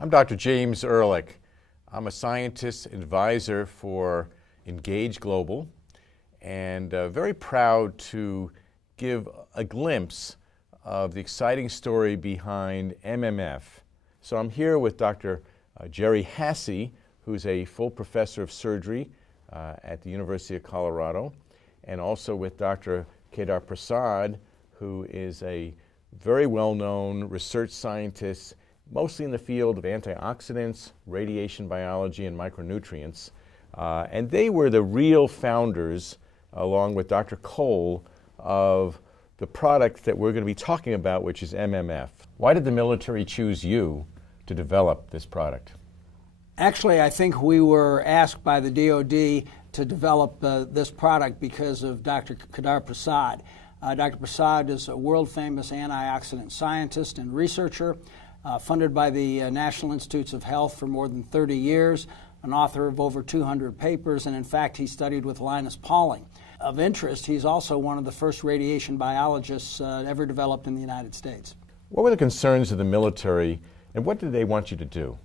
I'm Dr. James Ehrlich. I'm a scientist advisor for Engage Global and very proud to give a glimpse of the exciting story behind MMF. So I'm here with Dr. Jerry Hasse, who's a full professor of surgery at the University of Colorado, and also with Dr. Kedar Prasad, who is a very well-known research scientist, mostly in the field of antioxidants, radiation biology, and micronutrients. And they were the real founders, along with Dr. Cole, of the product that we're going to be talking about, which is MMF. Why did the military choose you to develop this product? Actually, I think we were asked by the DoD to develop this product because of Dr. Kedar Prasad. Dr. Prasad is a world-famous antioxidant scientist and researcher, funded by the National Institutes of Health for more than 30 years, an author of over 200 papers, and in fact, he studied with Linus Pauling. Of interest, he's also one of the first radiation biologists ever developed in the United States. What were the concerns of the military, and what did they want you to do?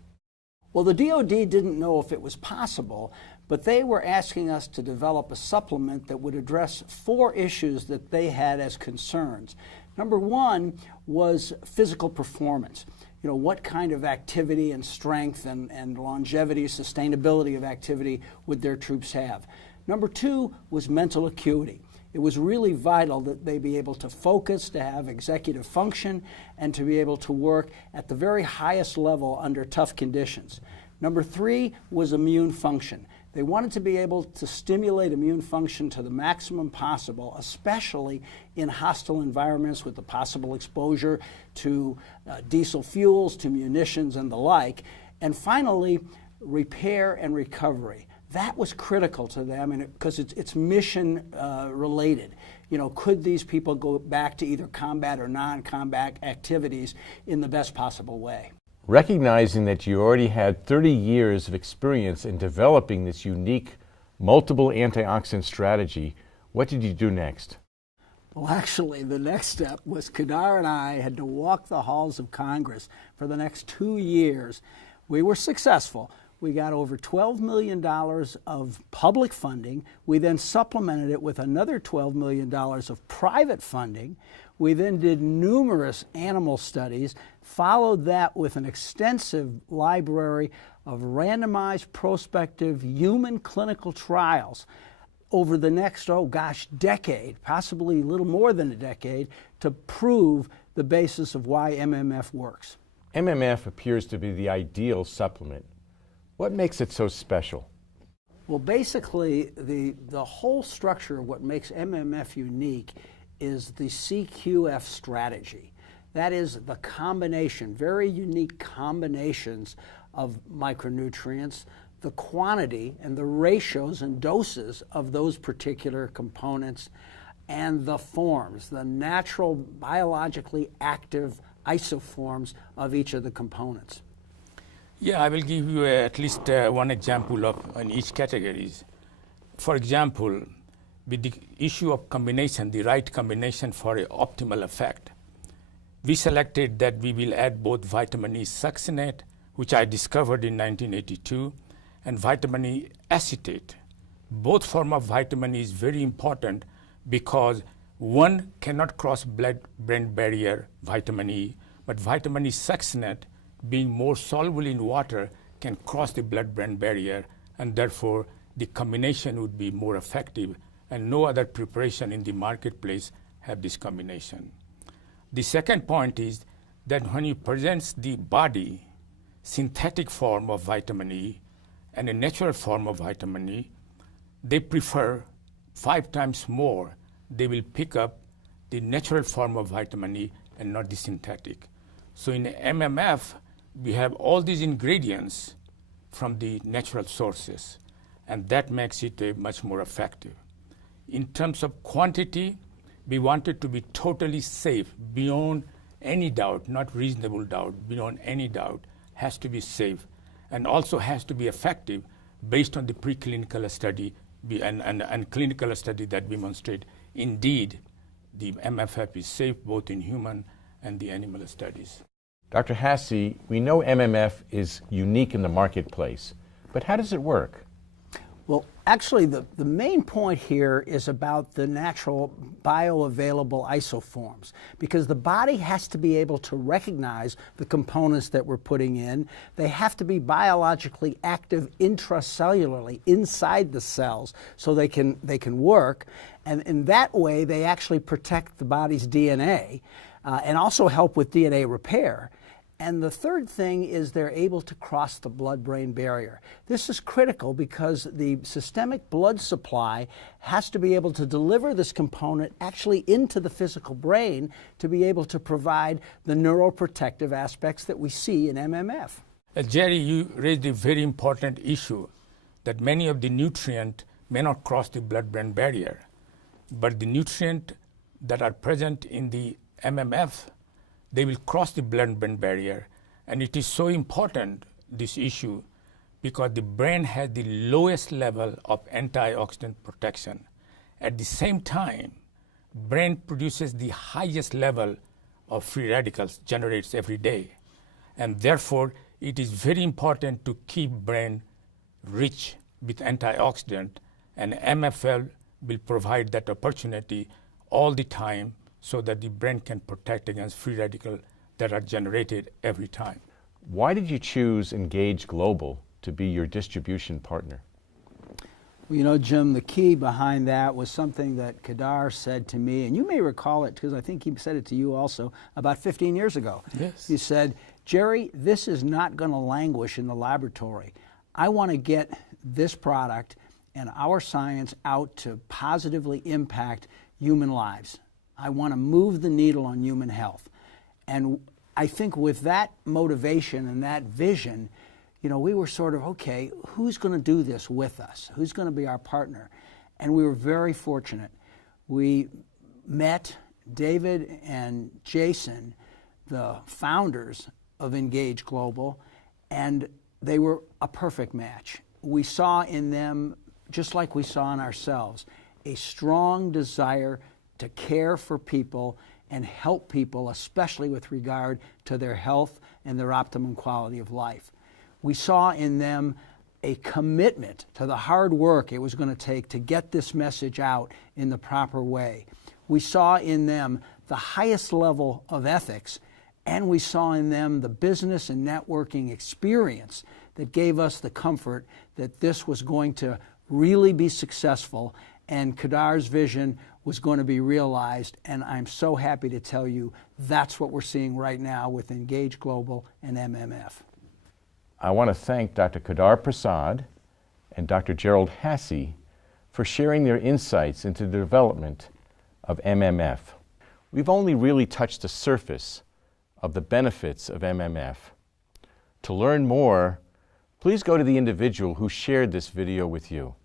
Well, the DoD didn't know if it was possible, but they were asking us to develop a supplement that would address 4 issues that they had as concerns. Number 1 was physical performance. You know, what kind of activity and strength and longevity, sustainability of activity would their troops have? Number 2 was mental acuity. It was really vital that they be able to focus, to have executive function, and to be able to work at the very highest level under tough conditions. Number 3 was immune function. They wanted to be able to stimulate immune function to the maximum possible, especially in hostile environments with the possible exposure to diesel fuels, to munitions, and the like. And finally, repair and recovery. That was critical to them because it's mission related. You know, could these people go back to either combat or non-combat activities in the best possible way? Recognizing that you already had 30 years of experience in developing this unique multiple antioxidant strategy, what did you do next? Well, actually, the next step was Kedar and I had to walk the halls of Congress for the next 2 years. We were successful. We got over $12 million of public funding. We then supplemented it with another $12 million of private funding. We then did numerous animal studies, followed that with an extensive library of randomized prospective human clinical trials over the next, decade, possibly a little more than a decade, to prove the basis of why MMF works. MMF appears to be the ideal supplement. What makes it so special? Well, basically, the whole structure of what makes MMF unique is the CQF strategy. That is the combination, very unique combinations of micronutrients, the quantity and the ratios and doses of those particular components, and the forms, the natural biologically active isoforms of each of the components. Yeah, I will give you at least one example of in each categories. For example, with the issue of combination, the right combination for an optimal effect, we selected that we will add both vitamin E succinate, which I discovered in 1982, and vitamin E acetate. Both forms of vitamin E is very important because one cannot cross blood-brain barrier, vitamin E, but vitamin E succinate, being more soluble in water, can cross the blood-brain barrier, and therefore the combination would be more effective, and no other preparation in the marketplace have this combination. The second point is that when you present the body synthetic form of vitamin E and a natural form of vitamin E, they prefer 5 times more. They will pick up the natural form of vitamin E and not the synthetic. So in MMF, we have all these ingredients from the natural sources, and that makes it much more effective. In terms of quantity, we want it to be totally safe, beyond any doubt, not reasonable doubt, beyond any doubt, has to be safe, and also has to be effective based on the preclinical study and clinical study that demonstrate indeed the MMF is safe both in human and the animal studies. Dr. Hasse, we know MMF is unique in the marketplace, but how does it work? Well, actually, the main point here is about the natural bioavailable isoforms, because the body has to be able to recognize the components that we're putting in. They have to be biologically active intracellularly inside the cells so they can work, and in that way they actually protect the body's DNA and also help with DNA repair. And the third thing is they're able to cross the blood-brain barrier. This is critical because the systemic blood supply has to be able to deliver this component actually into the physical brain to be able to provide the neuroprotective aspects that we see in MMF. Jerry, you raised a very important issue that many of the nutrients may not cross the blood-brain barrier, but the nutrients that are present in the MMF, they will cross the blood-brain barrier. And it is so important, this issue, because the brain has the lowest level of antioxidant protection. At the same time, brain produces the highest level of free radicals generates every day. And therefore, it is very important to keep brain rich with antioxidant, and MFL will provide that opportunity all the time so that the brain can protect against free radicals that are generated every time. Why did you choose Engage Global to be your distribution partner? Well, you know, Jim, the key behind that was something that Kedar said to me, and you may recall it because I think he said it to you also about 15 years ago. Yes. He said, Jerry, this is not going to languish in the laboratory. I want to get this product and our science out to positively impact human lives. I want to move the needle on human health. And I think with that motivation and that vision, you know, we were sort of, okay, who's going to do this with us? Who's going to be our partner? And we were very fortunate. We met David and Jason, the founders of Engage Global, and they were a perfect match. We saw in them, just like we saw in ourselves, a strong desire to care for people and help people, especially with regard to their health and their optimum quality of life. We saw in them a commitment to the hard work it was going to take to get this message out in the proper way. We saw in them the highest level of ethics, and we saw in them the business and networking experience that gave us the comfort that this was going to really be successful and Kedar's vision was going to be realized, and I'm so happy to tell you that's what we're seeing right now with Engage Global and MMF. I want to thank Dr. Kedar Prasad and Dr. Gerald Hasse for sharing their insights into the development of MMF. We've only really touched the surface of the benefits of MMF. To learn more, please go to the individual who shared this video with you.